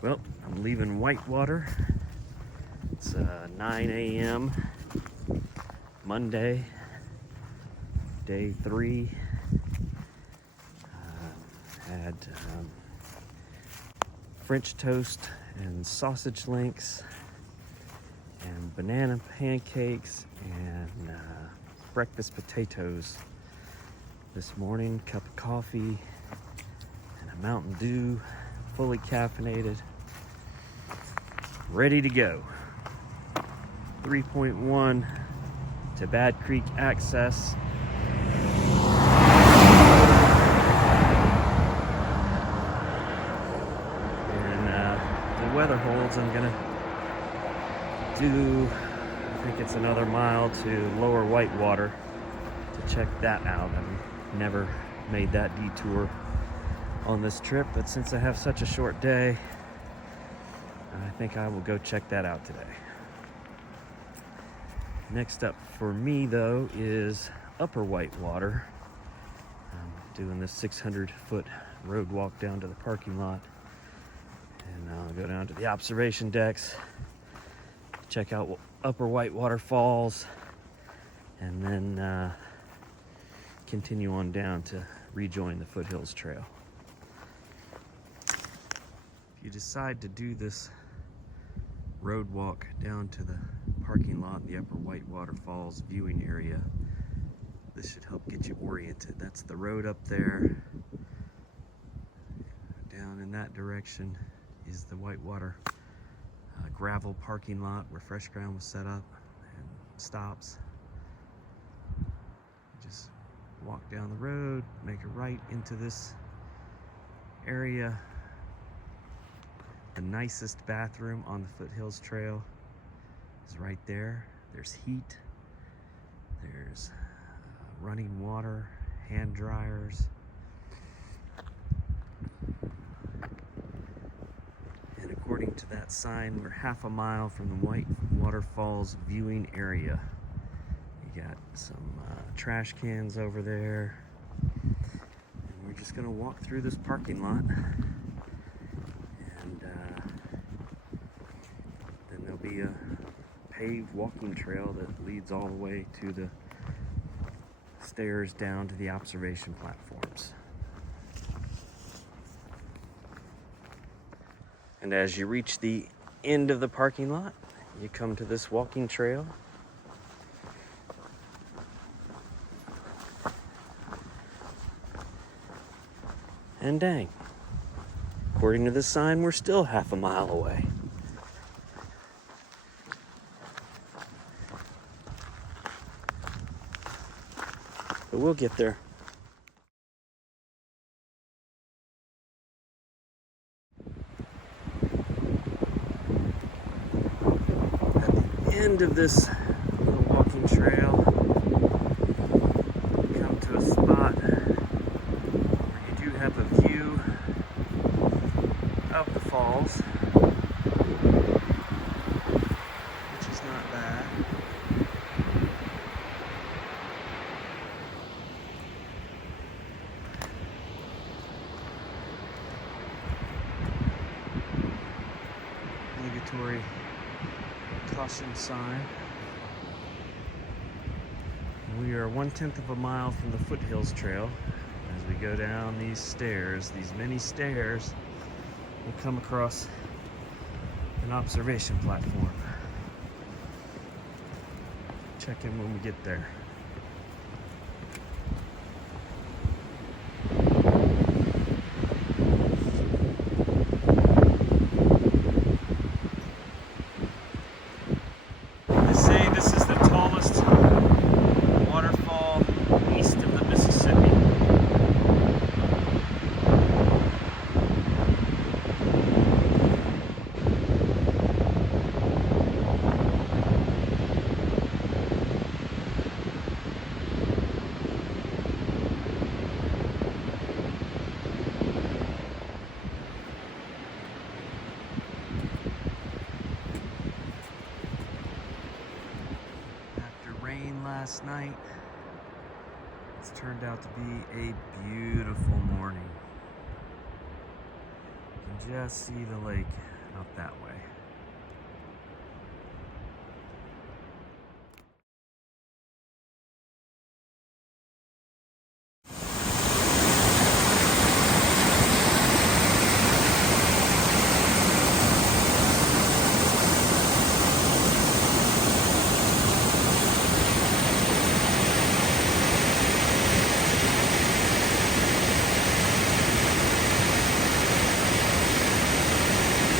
Well, I'm leaving Whitewater. It's 9 a.m. Monday, day 3. Had French toast and sausage links and banana pancakes and breakfast potatoes this morning. Cup of coffee and a Mountain Dew, fully caffeinated, ready to go. 3.1 to Bad Creek access. Weather holds, I'm gonna do, I think it's another mile to Lower Whitewater to check that out. I've never made that detour on this trip, but since I have such a short day, I think I will go check that out today. Next up for me though is Upper Whitewater. I'm doing this 600-foot road walk down to the parking lot. And I'll go down to the observation decks, check out Upper Whitewater Falls, and then continue on down to rejoin the Foothills Trail. If you decide to do this road walk down to the parking lot, the Upper Whitewater Falls viewing area, this should help get you oriented. That's the road up there. Down in that direction is the Whitewater gravel parking lot where Fresh Ground was set up and stops. Just walk down the road, make a right into this area. The nicest bathroom on the Foothills Trail is right there. There's heat, there's running water, hand dryers. According to that sign, we're half a mile from the Whitewater Falls viewing area. You got some trash cans over there. And we're just gonna walk through this parking lot. And then there'll be a paved walking trail that leads all the way to the stairs down to the observation platforms. And as you reach the end of the parking lot, you come to this walking trail. And dang, according to the sign, we're still half a mile away. But we'll get there. End of this little walking trail, you come to a spot where you do have a view of the falls, which is not bad. Obligatory caution sign. We are 1/10 of a mile from the Foothills Trail. As we go down these stairs, these many stairs, we'll come across an observation platform. Check in when we get there. Last night, it's turned out to be a beautiful morning. You can just see the lake out that way.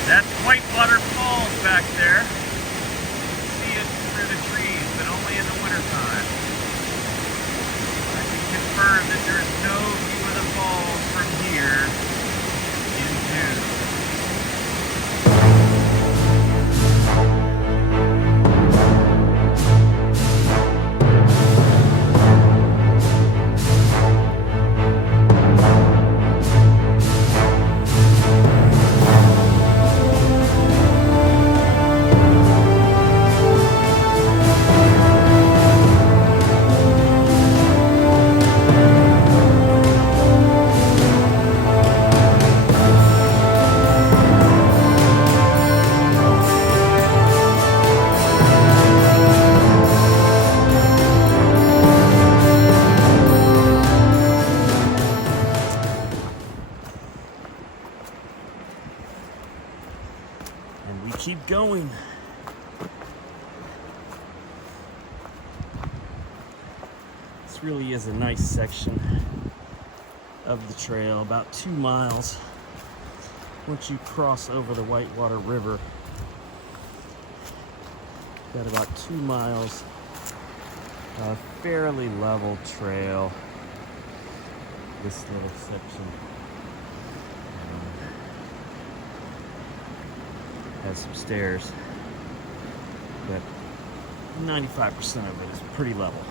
That's Whitewater Falls back there. See it through the trees, but only in the wintertime. I can confirm that there's no view of the falls from here in June. And we keep going. This really is a nice section of the trail, about 2 miles. Once you cross over the Whitewater River, got about 2 miles of fairly level trail. This little section has some stairs, but 95% of it is pretty level.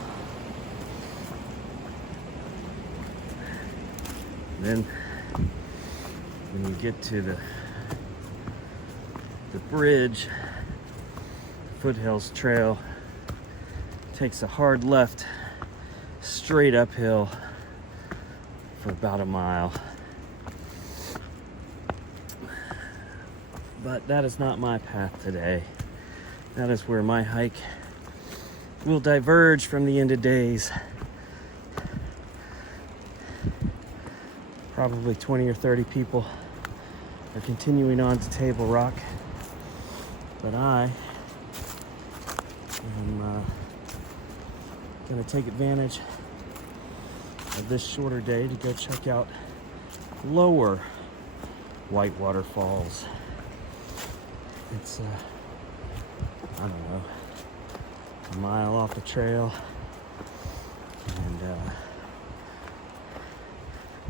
Then when you get to the bridge, Foothills Trail takes a hard left straight uphill for about a mile. But that is not my path today. That is where my hike will diverge from the end of days. Probably 20 or 30 people are continuing on to Table Rock, but I am going to take advantage of this shorter day to go check out Lower Whitewater Falls. It's I don't know, a mile off the trail, and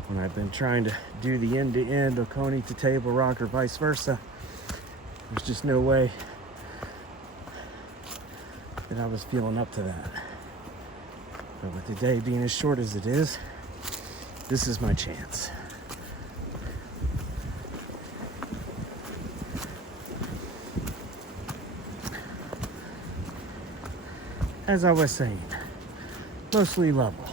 when I've been trying to do the end-to-end Oconee to Table Rock or vice versa, there's just no way that I was feeling up to that. But with the day being as short as it is, this is my chance. As I was saying, mostly level.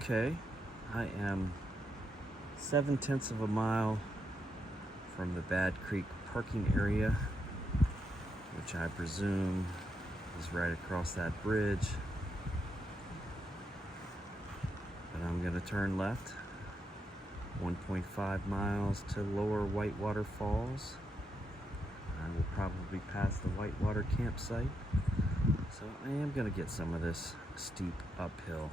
Okay, I am 7/10 of a mile from the Bad Creek parking area, which I presume is right across that bridge. But I'm going to turn left 1.5 miles to Lower Whitewater Falls. I will probably pass the Whitewater campsite, so I am going to get some of this steep uphill.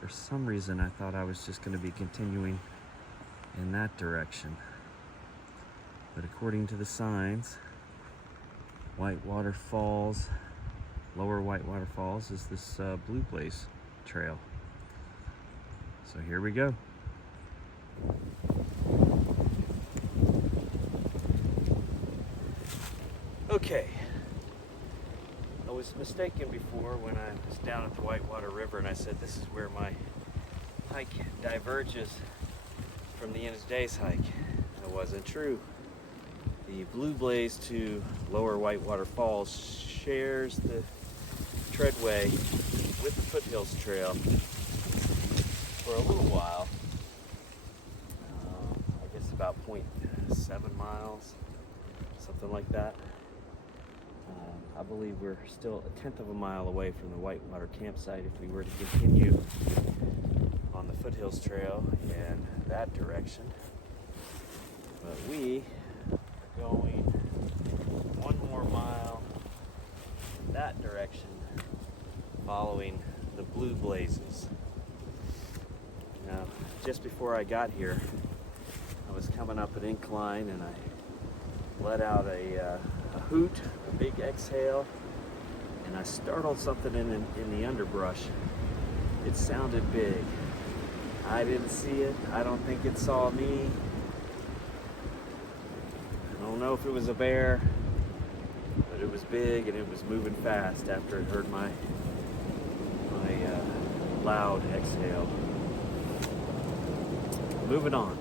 For some reason I thought I was just going to be continuing in that direction, but according to the signs, Whitewater Falls, Lower Whitewater Falls, is this Blue Place trail. So here we go. Okay, I was mistaken before when I was down at the Whitewater River and I said this is where my hike diverges from the end of today's hike. It wasn't true. The Blue Blaze to Lower Whitewater Falls shares the treadway with the Foothills Trail for a little while. I guess about 0.7 miles, something like that. I believe we're still 1/10 of a mile away from the Whitewater campsite if we were to continue on the Foothills Trail in that direction. But we are going 1 more mile that direction, following the Blue Blazes. Now, just before I got here, I was coming up an incline and I let out a hoot, a big exhale, and I startled something in the underbrush. It sounded big. I didn't see it. I don't think it saw me. I don't know if it was a bear, but it was big and it was moving fast after it heard my loud exhale. Moving on.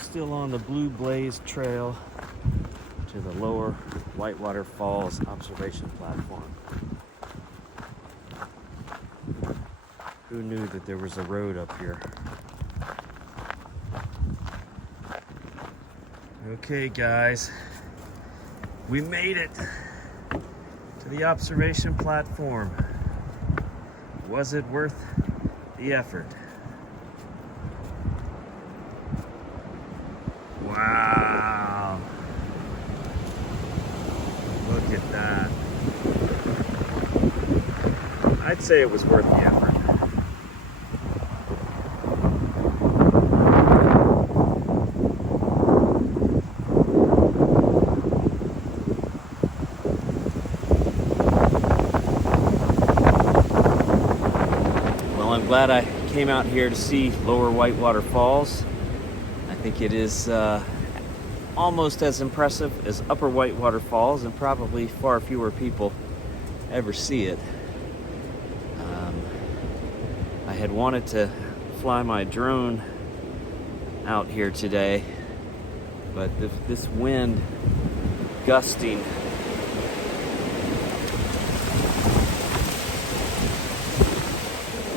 Still on the Blue Blaze Trail to the Lower Whitewater Falls observation platform. Who knew that there was a road up here? Okay, guys, we made it to the observation platform. Was it worth the effort? Wow. Look at that. I'd say it was worth the effort. Well, I'm glad I came out here to see Lower Whitewater Falls. I think it is almost as impressive as Upper Whitewater Falls, and probably far fewer people ever see it. I had wanted to fly my drone out here today, but this wind gusting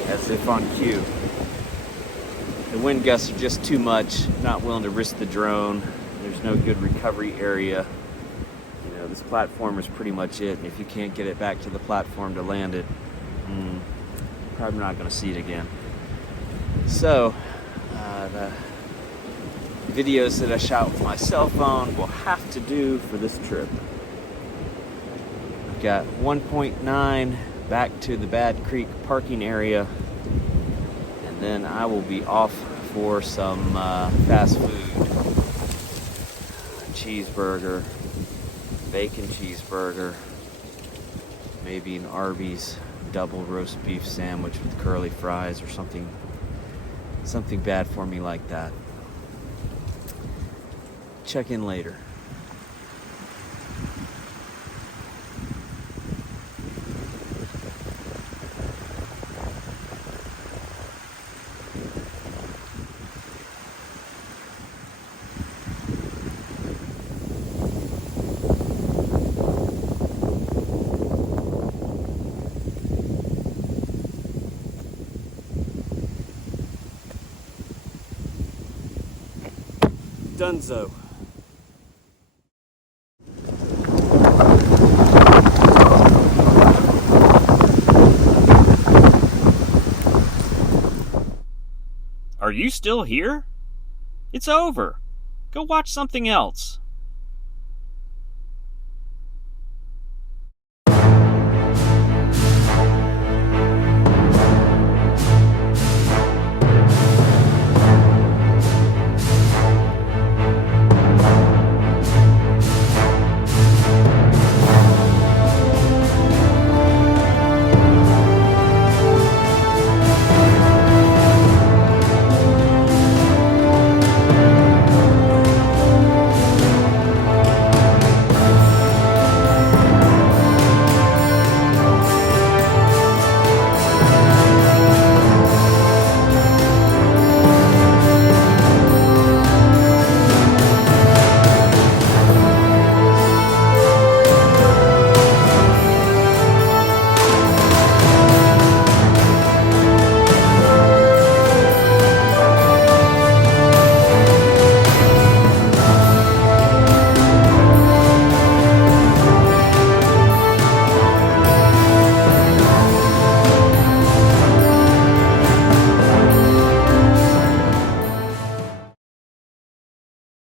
as if on cue. The wind gusts are just too much. Not willing to risk the drone. There's no good recovery area. You know, this platform is pretty much it. And if you can't get it back to the platform to land it, probably not going to see it again. So, the videos that I shot with my cell phone will have to do for this trip. I've got 1.9 back to the Bad Creek parking area. Then I will be off for some fast food. Cheeseburger, bacon cheeseburger, maybe an Arby's double roast beef sandwich with curly fries or something bad for me like that. Check in later. Dunzo. Are you still here? It's over. Go watch something else.